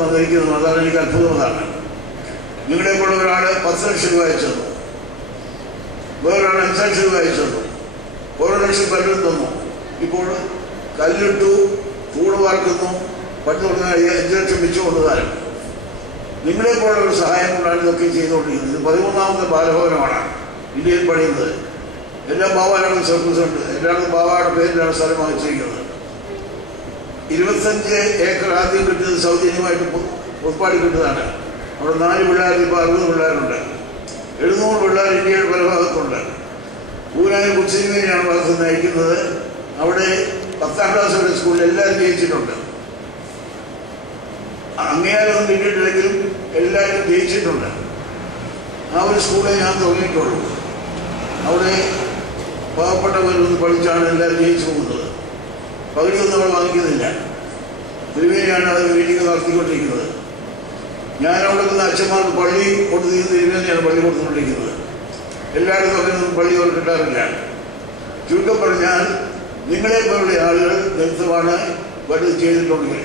വന്നിരിക്കുന്നത്. അതാണ് എനിക്ക് അത്ഭുതമാണ്. നിങ്ങളെ പോലെ ഒരാൾ 10 ലക്ഷം രൂപ അയച്ചു തന്നു, വേറൊരാൾ 5 ലക്ഷം രൂപ അയച്ചു തന്നു, ഓരോ ലക്ഷം പലരും തന്നു. ഇപ്പോൾ കല്ലിട്ടു, കൂട് വാർക്കുന്നു, പണ്ട് കൊടുക്കുന്ന 5 ലക്ഷം വെച്ചു കൊണ്ടുവരാൻ നിങ്ങളെപ്പോലുള്ള ഒരു സഹായം കൊണ്ടാണ് ഇതൊക്കെ ചെയ്തുകൊണ്ടിരിക്കുന്നത്. ഇത് 13ാമത്തെ ബാലഭവനമാണ് ഇന്ത്യയിൽ പണിയുന്നത്. എല്ലാ ബാബാനും സർവീസ് ഉണ്ട്. എല്ലാവർക്കും ബാബായുടെ പേരിലാണ് സ്ഥലം വാങ്ങിച്ചിരിക്കുന്നത്. 25 ഏക്കർ ആദ്യം കിട്ടിയത് സൗജന്യമായിട്ട് പുതുപ്പാടി കിട്ടിയതാണ്. അവിടെ 4 പിള്ളേർ, ഇപ്പോൾ 60 പിള്ളേരുണ്ട്. 700 പിള്ളേർ ഇന്ത്യയുടെ പല ഭാഗത്തുണ്ട്. പൂനായ കുച്ചിനിമേനിയാണ് ഭാഗത്ത് നയിക്കുന്നത്. അവിടെ 10ാം ക്ലാസ് വരെ സ്കൂളിൽ എല്ലാവരും ജയിച്ചിട്ടുണ്ട്. അങ്ങേയാലൊന്നും കിട്ടിയിട്ടില്ലെങ്കിലും എല്ലാവരും ജയിച്ചിട്ടുണ്ട്. ആ ഒരു സ്കൂളെ ഞാൻ തുടങ്ങിയിട്ടുള്ളൂ. അവിടെ പാവപ്പെട്ടവരൊന്ന് പഠിച്ചാണ് എല്ലാവരും ജയിച്ചു പോകുന്നത്. പകുതിയൊന്നും നമ്മൾ വാങ്ങിക്കുന്നില്ല. തിരുവേനിയാണ് അത് മീറ്റിംഗ് നടത്തിക്കൊണ്ടിരിക്കുന്നത്. ഞാനവിടെ നിന്ന് അച്ഛന്മാർക്ക് പള്ളി കൊണ്ട് തിരുവേനിയാണ് പള്ളി കൊടുത്തുകൊണ്ടിരിക്കുന്നത്. എല്ലായിടത്തും അങ്ങനെയൊന്നും പള്ളി അവർ കിട്ടാറില്ല. ചുരുക്കം പറഞ്ഞാൽ നിങ്ങളെപ്പോലുള്ള ആളുകൾ വ്യക്തമാണ് വലുത് ചെയ്തിട്ടുണ്ടെങ്കിൽ.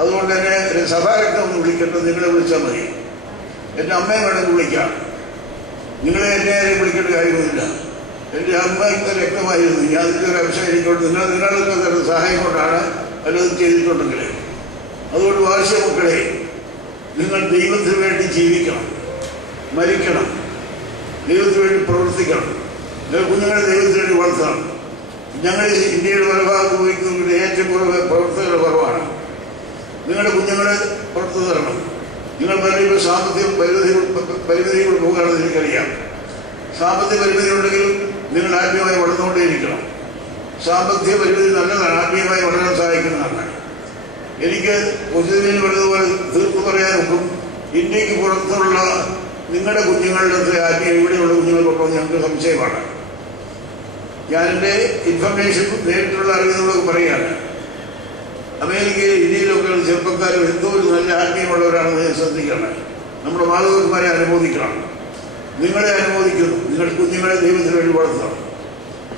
അതുകൊണ്ട് തന്നെ സഭാരക്തം ഒന്ന് വിളിക്കട്ടെ, നിങ്ങളെ വിളിച്ചാൽ മതി. എൻ്റെ അമ്മയെ വേണമെങ്കിൽ വിളിക്കാം. നിങ്ങളെ എന്നെ ആരെയും വിളിക്കേണ്ട കാര്യമൊന്നുമില്ല. എൻ്റെ അമ്മയ്ക്ക് രക്തമായിരുന്നു. ഞാൻ അതിൻ്റെ ഒരു അംശം എനിക്കൊണ്ട് നിങ്ങൾക്ക് തരുന്ന സഹായം കൊണ്ടാണ് വല്ലതും ചെയ്തിട്ടുണ്ടെങ്കിൽ. അതുകൊണ്ട് വാർഷിക മക്കളെ, നിങ്ങൾ ദൈവത്തിന് വേണ്ടി ജീവിക്കണം, മരിക്കണം, ദൈവത്തിന് വേണ്ടി പ്രവർത്തിക്കണം. നിങ്ങൾ കുഞ്ഞുങ്ങളെ ദൈവത്തിന് വേണ്ടി വളർത്തണം. ഞങ്ങൾ ഇന്ത്യയുടെ പല ഭാഗത്ത് ഉപയോഗിക്കുന്നതിൽ ഏറ്റവും കുറവ് പ്രവർത്തകരുടെ കുറവാണ്. നിങ്ങളുടെ കുഞ്ഞുങ്ങളെ പുറത്തു തരണം. നിങ്ങൾ പറയുമ്പോൾ സാമ്പത്തിക പരിമിതികൾ പോകുകയാണെന്ന് എനിക്കറിയാം. സാമ്പത്തിക പരിമിതി ഉണ്ടെങ്കിലും നിങ്ങൾ ആത്മീയമായി വളർന്നുകൊണ്ടേയിരിക്കണം. സാമ്പത്തിക പരിമിതി നല്ലതാണ്, ആത്മീയമായി വളരാൻ സഹായിക്കുന്നതാണ്. എനിക്ക് പൊതുവിൽ പറഞ്ഞതുപോലെ തീർപ്പ് പറയാനൊക്കും. ഇന്ത്യക്ക് പുറത്തുള്ള നിങ്ങളുടെ കുഞ്ഞുങ്ങളുടെ ആത്മീയം ഇവിടെയുള്ള കുഞ്ഞുങ്ങൾക്കൊപ്പം ഞങ്ങൾക്ക് സംശയമാണ്. ഞാനെൻ്റെ ഇൻഫർമേഷൻ നേരിട്ടുള്ള അറിയുന്നതൊക്കെ പറയുകയാണ്. അമേരിക്കയിൽ, ഇന്ത്യയിലൊക്കെ ചെറുപ്പക്കാരും എന്തോ ഒരു നല്ല ആത്മീയമുള്ളവരാണെന്ന് ഞാൻ ശ്രദ്ധിക്കണം. നമ്മുടെ മാതാപിതാക്കന്മാരെ അനുമോദിക്കണം. നിങ്ങളെ അനുമോദിക്കുന്നു. നിങ്ങളുടെ കുഞ്ഞുങ്ങളെ ദൈവത്തിന് വേണ്ടി വളർത്തണം.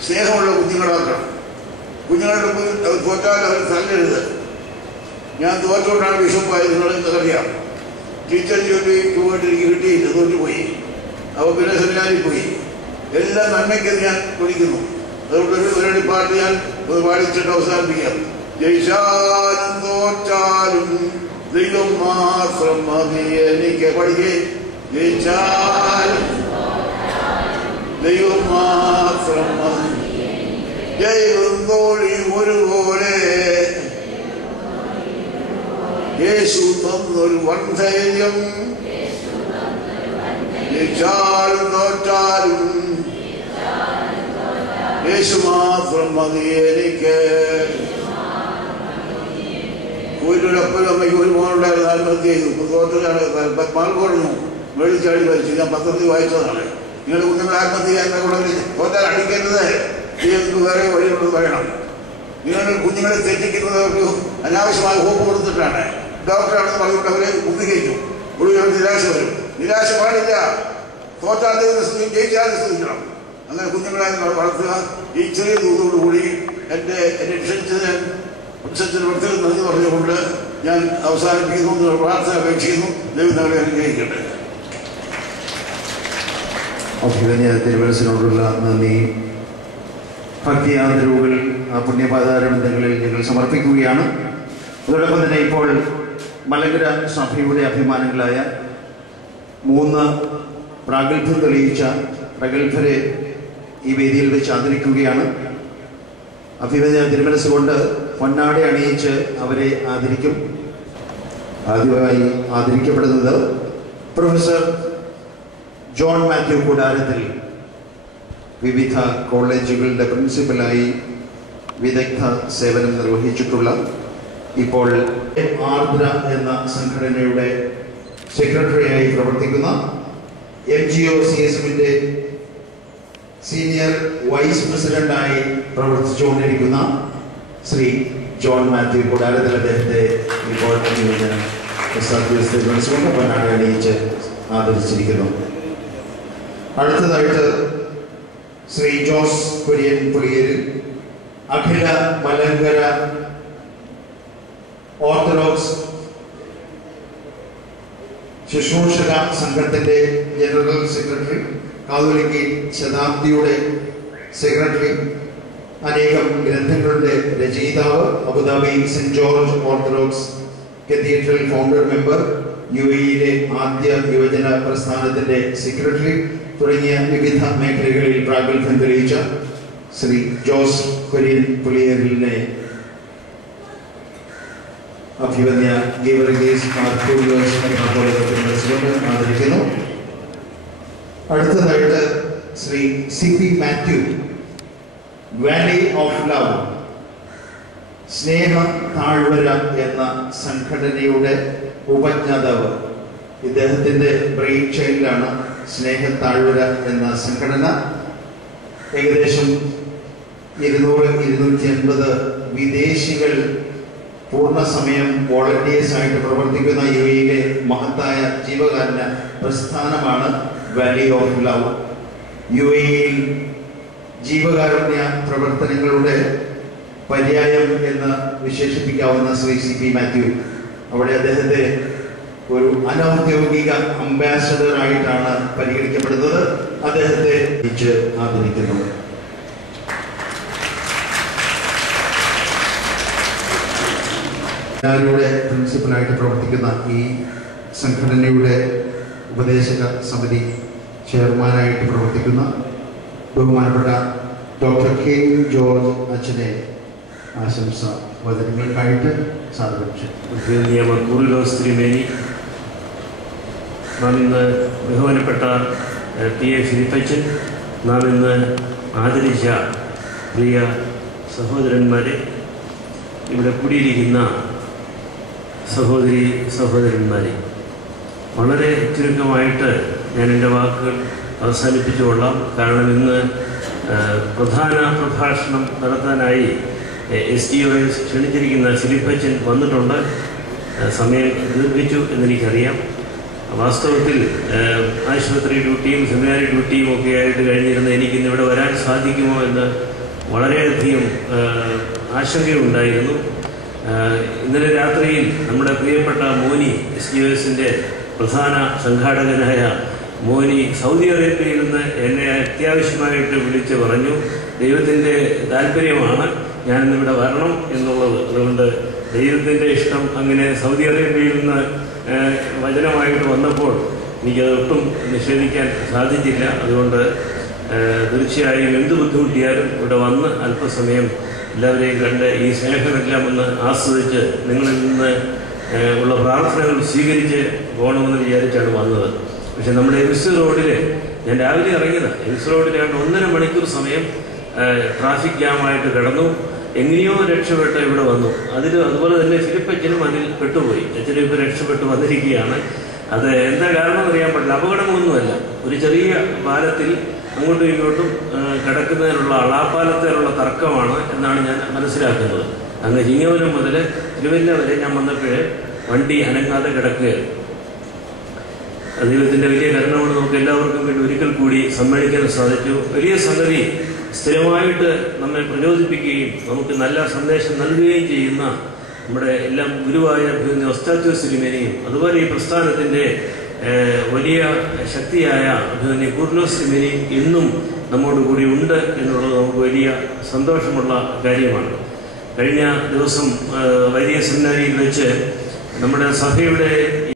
സ്നേഹമുള്ള കുഞ്ഞുങ്ങളാക്കണം. കുഞ്ഞുങ്ങളുടെ മുന്നിൽ തോറ്റാൽ അവർ തല്ലരുത്. ഞാൻ തോറ്റുകൊണ്ടാണ് ബിഷപ്പായത്, നിങ്ങൾക്കറിയാം. ടീച്ചർ ജോലിക്ക് പോയിട്ട് എനിക്ക് കിട്ടിയില്ല, തോറ്റുപോയി. അപ്പോൾ പിന്നെ സെമിനാരിൽ പോയി. എല്ലാം നന്മയ്ക്ക് ഞാൻ വിളിക്കുന്നു. അതുകൊണ്ട് ഒരു പാട്ട് ഞാൻ പാടിച്ചിട്ട് അവസാനിപ്പിക്കാം. ജയിച്ചാലും തോറ്റാലും ദൈവം മാത്രം മതി എനിക്ക്. പഠിക്കേ. ജയിച്ചാലും ദൈവം മാത്രം മതി. ജൈവം തോഴി ഒരുപോലെ യേശു തന്നൊരു വൻധൈര്യം. ജയിച്ചാലും തോറ്റാലും യേശു മാത്രം മതി എനിക്ക്. ഒരപ്പനമ്മയ്ക്ക് ഒരു മോനുണ്ടായിരുന്നു, ആത്മഹത്യ ചെയ്തു. തോറ്റതാണ്, മാൽക്കോടുന്നു, മേടിച്ചാടി മരിച്ചു. ഞാൻ പത്രത്തിൽ വായിച്ചതാണ്. നിങ്ങളുടെ കുഞ്ഞുങ്ങൾ ആത്മഹത്യ ചെയ്യാൻ കൂടെ തോറ്റാൽ അടിക്കരുത്. നിങ്ങൾക്ക് വേറെ വഴിയുണ്ടെന്ന് പറയണം. നിങ്ങളുടെ കുഞ്ഞുങ്ങളെ തെറ്റിക്കുന്നവർക്ക് അനാവശ്യമായ ഹോപ്പ് കൊടുത്തിട്ടാണ്. ഡോക്ടറാണെന്ന് പറഞ്ഞുകൊണ്ട് അവരെ കുത്തിക്കയറ്റും. ഒടുവിൽ നിരാശ വരും. നിരാശ പാടില്ല. തോറ്റാൽ ജയിച്ചാൽ ശ്രദ്ധിക്കണം. അങ്ങനെ കുഞ്ഞുങ്ങളെ വളർത്തുക. ഈ ചെറിയ തോതോടുകൂടി എന്നെ ക്ഷണിച്ചതിന് പ്രത്യേകം നന്ദി പറഞ്ഞുകൊണ്ട് ഞാൻ അവസാനിപ്പിക്കുന്നു. പ്രാർത്ഥന അപേക്ഷിക്കുന്നു. ദൈവം ഞങ്ങളെ അനുഗ്രഹിക്കട്ടെ. അഭിനന്ദ തിരുമനസിനോടുള്ള നന്ദി, ഭക്തി ആദരവുകൾ ആ പുണ്യപാദാരബന്ധങ്ങളിൽ ഞങ്ങൾ സമർപ്പിക്കുകയാണ്. അതോടൊപ്പം തന്നെ ഇപ്പോൾ മലങ്കര സഭയുടെ അഭിമാനങ്ങളായ 3 പ്രാഗൽഭ്യം തെളിയിച്ച പ്രഗത്ഭരെ ഈ വേദിയിൽ വെച്ച് ആദരിക്കുകയാണ്. അഭിനന്ദ തിരുമനസ്സുകൊണ്ട് പൊന്നാട അണിയിച്ച് അവരെ ആദരിക്കും. ആദ്യമായി ആദരിക്കപ്പെടുന്നത് പ്രൊഫസർ ജോൺ മാത്യു കൂടാരത്തിൽ, വിവിധ കോളേജുകളുടെ പ്രിൻസിപ്പലായി വിദഗ്ധ സേവനം നിർവഹിച്ചിട്ടുള്ള, ഇപ്പോൾ ആർദ്ര എന്ന സംഘടനയുടെ സെക്രട്ടറിയായി പ്രവർത്തിക്കുന്ന, MGO-CSMന്റെ സീനിയർ വൈസ് പ്രസിഡന്റായി പ്രവർത്തിച്ചുകൊണ്ടിരിക്കുന്ന ശ്രീ ജോൺ മാത്യു കൂടാരത്തിൽ അദ്ദേഹത്തെ ഇപ്പോൾ മനസ്സുകൊണ്ട് പൊന്നാട അണിയിച്ച് ആദരിച്ചിരിക്കുന്നു. അടുത്തതായിട്ട് ശ്രീ ജോസ് കുര്യൻ പുളിയേരിൽ, അഖില മലങ്കര ഓർത്തഡോക്സ് ശുശ്രൂഷക സംഘത്തിൻ്റെ ജനറൽ സെക്രട്ടറി, കാതോലിക്ക ശതാബ്ദിയുടെ സെക്രട്ടറി, അനേകം ഗ്രന്ഥങ്ങളുടെ രചയിതാവ്, Abu Dhabi saint George Orthodox cathedral founder member, UAE-യിലെ ആദ്യ യുവജന പ്രസ്ഥാനത്തിൻ്റെ സെക്രട്ടറി തുടങ്ങിയ വിവിധ മേഖലകളിൽ പ്രാഗൽഭ്യം തെളിയിച്ച ശ്രീ ജോസ് കുര്യൻ പുളിയേറിലിനെ അഭിവന്യ ഗീവർഗീസ് മാർ കൂറിലോസ് മെത്രാപ്പോലീത്ത ആദരിക്കുന്നു. അടുത്തതായിട്ട് Shri CP Mathew, valley of love, സ്നേഹ താഴ്വര എന്ന സംഘടനയുടെ ഉപജ്ഞാതാവ്. ഇദ്ദേഹത്തിൻ്റെ ബ്രെയിൻ ചൈൽഡാണ് സ്നേഹ താഴ്വര എന്ന സംഘടന. ഏകദേശം 200-250 വിദേശികൾ പൂർണ്ണസമയം വോളണ്ടിയേഴ്സായിട്ട് പ്രവർത്തിക്കുന്ന UAE-യിലെ മഹത്തായ ജീവകാരുണ്യ പ്രസ്ഥാനമാണ് വാലി ഓഫ് ലവ്. UAE-യിൽ ജീവകാരുണ്യ പ്രവർത്തനങ്ങളുടെ പര്യായം എന്ന് വിശേഷിപ്പിക്കാവുന്ന ശ്രീ CP മാത്യു, അവിടെ അദ്ദേഹത്തെ ഒരു അനൗദ്യോഗിക അംബാസഡർ ആയിട്ടാണ് പരിഗണിക്കപ്പെടുന്നത്. അദ്ദേഹത്തെ ആദരിക്കുന്നു. യുടെ പ്രിൻസിപ്പലായിട്ട് പ്രവർത്തിക്കുന്ന ഈ സംഘടനയുടെ ഉപദേശക സമിതി ചെയർമാനായിട്ട് പ്രവർത്തിക്കുന്ന ബഹുമാനപ്പെട്ട ഡോക്ടർ K. ജോർജ് അച്ഛനെ ആശംസ വചനങ്ങൾക്കായിട്ട് സാധനം. നാം ഇന്ന് ബഹുമാനപ്പെട്ട PA ഫിലിപ്പച്ചൻ, നാം ഇന്ന് ആദരിച്ച പ്രിയ സഹോദരന്മാരെ, ഇവിടെ കൂടിയിരിക്കുന്ന സഹോദരന്മാരെ, വളരെ ചുരുക്കമായിട്ട് ഞാൻ എൻ്റെ വാക്കുകൾ അവസാനിപ്പിച്ചുകൊള്ളാം. കാരണം ഇന്ന് പ്രധാന പ്രഭാഷണം നടത്താനായി SDOS ക്ഷണിച്ചിരിക്കുന്ന ഫിലിപ്പച്ചൻ വന്നിട്ടുണ്ട്. സമയം ദീർഘിച്ചു എന്നെനിക്കറിയാം. വാസ്തവത്തിൽ ആശുപത്രി ഡ്യൂട്ടിയും സെമിനാരി ഡ്യൂട്ടിയും ഒക്കെ ആയിട്ട് കഴിഞ്ഞിരുന്ന എനിക്കിന്ന് ഇവിടെ വരാൻ സാധിക്കുമോ എന്ന് വളരെയധികം ആശങ്കയുണ്ടായിരുന്നു. ഇന്നലെ രാത്രിയിൽ നമ്മുടെ പ്രിയപ്പെട്ട മോനി, SDOSൻ്റെ പ്രധാന സംഘാടകനായ മോനി സൗദി അറേബ്യയിൽ നിന്ന് എന്നെ അത്യാവശ്യമായിട്ട് വിളിച്ച് പറഞ്ഞു, ദൈവത്തിൻ്റെ താല്പര്യമാണ് ഞാനിന്നിവിടെ വരണം എന്നുള്ളത്. അതുകൊണ്ട് ദൈവത്തിൻ്റെ ഇഷ്ടം അങ്ങനെ സൗദി അറേബ്യയിൽ നിന്ന് വചനമായിട്ട് വന്നപ്പോൾ എനിക്കതൊട്ടും നിഷേധിക്കാൻ സാധിച്ചില്ല. അതുകൊണ്ട് തീർച്ചയായും എന്ത് ബുദ്ധിമുട്ടിയാലും ഇവിടെ വന്ന് അല്പസമയം എല്ലാവരെയും കണ്ട് ഈ സ്നേഹമെല്ലാം ഒന്ന് ആസ്വദിച്ച് നിങ്ങളിൽ നിന്ന് ഉള്ള പ്രാർത്ഥനകൾ സ്വീകരിച്ച് പോകണമെന്ന് വിചാരിച്ചാണ് വന്നത്. പക്ഷെ നമ്മുടെ എംസ് റോഡിൽ ഞാൻ രാവിലെ ഇറങ്ങിയത്, എംസ് റോഡിലാണ് 1.5 മണിക്കൂർ സമയം ട്രാഫിക് ജാമായിട്ട് കിടന്നു. എങ്ങനെയോ രക്ഷപ്പെട്ട് ഇവിടെ വന്നു. അതുപോലെ തന്നെ ഫിലിപ്പച്ചനും അതിൽ പെട്ടുപോയി. അച്ഛനും ഇപ്പോൾ രക്ഷപ്പെട്ട് വന്നിരിക്കുകയാണ്. അത് എന്താ കാരണം അറിയാൻ പാടില്ല. അപകടമൊന്നുമല്ല, ഒരു ചെറിയ പാലത്തിൽ അങ്ങോട്ടും ഇങ്ങോട്ടും കിടക്കുന്നതിനുള്ള അളാപ്പാലത്തിലുള്ള തർക്കമാണ് എന്നാണ് ഞാൻ മനസ്സിലാക്കുന്നത്. അങ്ങ് ചിങ്ങവനം മുതൽ തിരുവല്ല വരെ ഞാൻ വന്നപ്പോഴേ വണ്ടി അനങ്ങാതെ കിടക്കുകയാണ്. ദൈവത്തിൻ്റെ വലിയ കരുണയോട് നമുക്ക് എല്ലാവർക്കും വേണ്ടി ഒരിക്കൽ കൂടി സമ്മേളിക്കാൻ സാധിച്ചു. വലിയ സംഗതി സ്ഥിരമായിട്ട് നമ്മെ പ്രചോദിപ്പിക്കുകയും നമുക്ക് നല്ല സന്ദേശം നൽകുകയും ചെയ്യുന്ന നമ്മുടെ എല്ലാം ഗുരുവായ ഒസ്താത്യോസ് തിരുമേനിയും അതുപോലെ ഈ പ്രസ്ഥാനത്തിൻ്റെ വലിയ ശക്തിയായ കൂറിലോസ് തിരുമേനിയും ഇന്നും നമ്മോട് കൂടി ഉണ്ട് എന്നുള്ളത് നമുക്ക് വലിയ സന്തോഷമുള്ള കാര്യമാണ്. കഴിഞ്ഞ ദിവസം വലിയ സെമിനാരിയിൽ വെച്ച് നമ്മുടെ സഭയുടെ